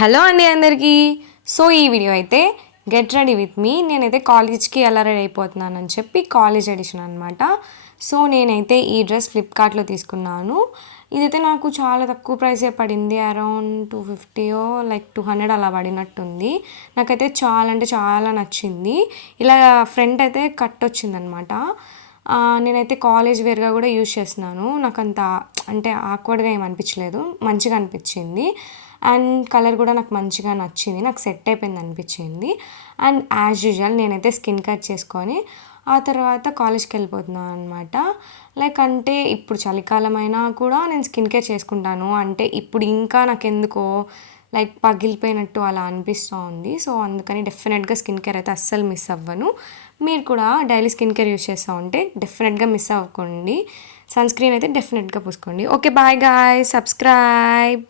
Hello అండి అందరికీ. So ఈ వీడియో అయితే గెట్ రెడీ విత్ మీ. నేనైతే కాలేజ్కి ఎలా రెడీ అయిపోతున్నానని చెప్పి కాలేజ్ ఎడిషన్ అనమాట. సో నేనైతే ఈ డ్రెస్ ఫ్లిప్కార్ట్లో తీసుకున్నాను. ఇదైతే నాకు చాలా తక్కువ ప్రైసే పడింది, అరౌండ్ 250 లైక్ 200 అలా పడినట్టుంది. నాకైతే చాలా అంటే చాలా నచ్చింది. ఇలా ఫ్రంట్ అయితే కట్ వచ్చిందనమాట. నేనైతే కాలేజ్ వేర్గా కూడా యూజ్ చేస్తున్నాను. నాకు అంత అంటే ఆక్వర్డ్గా ఏమి అనిపించలేదు, మంచిగా అనిపించింది. అండ్ కలర్ కూడా నాకు మంచిగా నచ్చింది, నాకు సెట్ అయిపోయింది అనిపించింది. అండ్ యాజ్ యూజువల్ నేనైతే స్కిన్ కట్ చేసుకొని ఆ తర్వాత కాలేజ్కి వెళ్ళిపోతున్నాను అనమాట. లైక్ అంటే ఇప్పుడు చలికాలం అయినా కూడా నేను స్కిన్ కేర్ చేసుకుంటాను. అంటే ఇప్పుడు ఇంకా నాకెందుకో లైక్ పగిలిపోయినట్టు అలా అనిపిస్తూ ఉంది. సో అందుకని డెఫినెట్గా స్కిన్ కేర్ అయితే అస్సలు మిస్ అవ్వను. మీరు కూడా డైలీ స్కిన్ కేర్ యూస్ చేస్తూ ఉంటే డెఫినెట్గా మిస్ అవ్వకండి. సన్ స్క్రీన్ అయితే డెఫినెట్గా పూసుకోండి. Okay, bye guys, subscribe.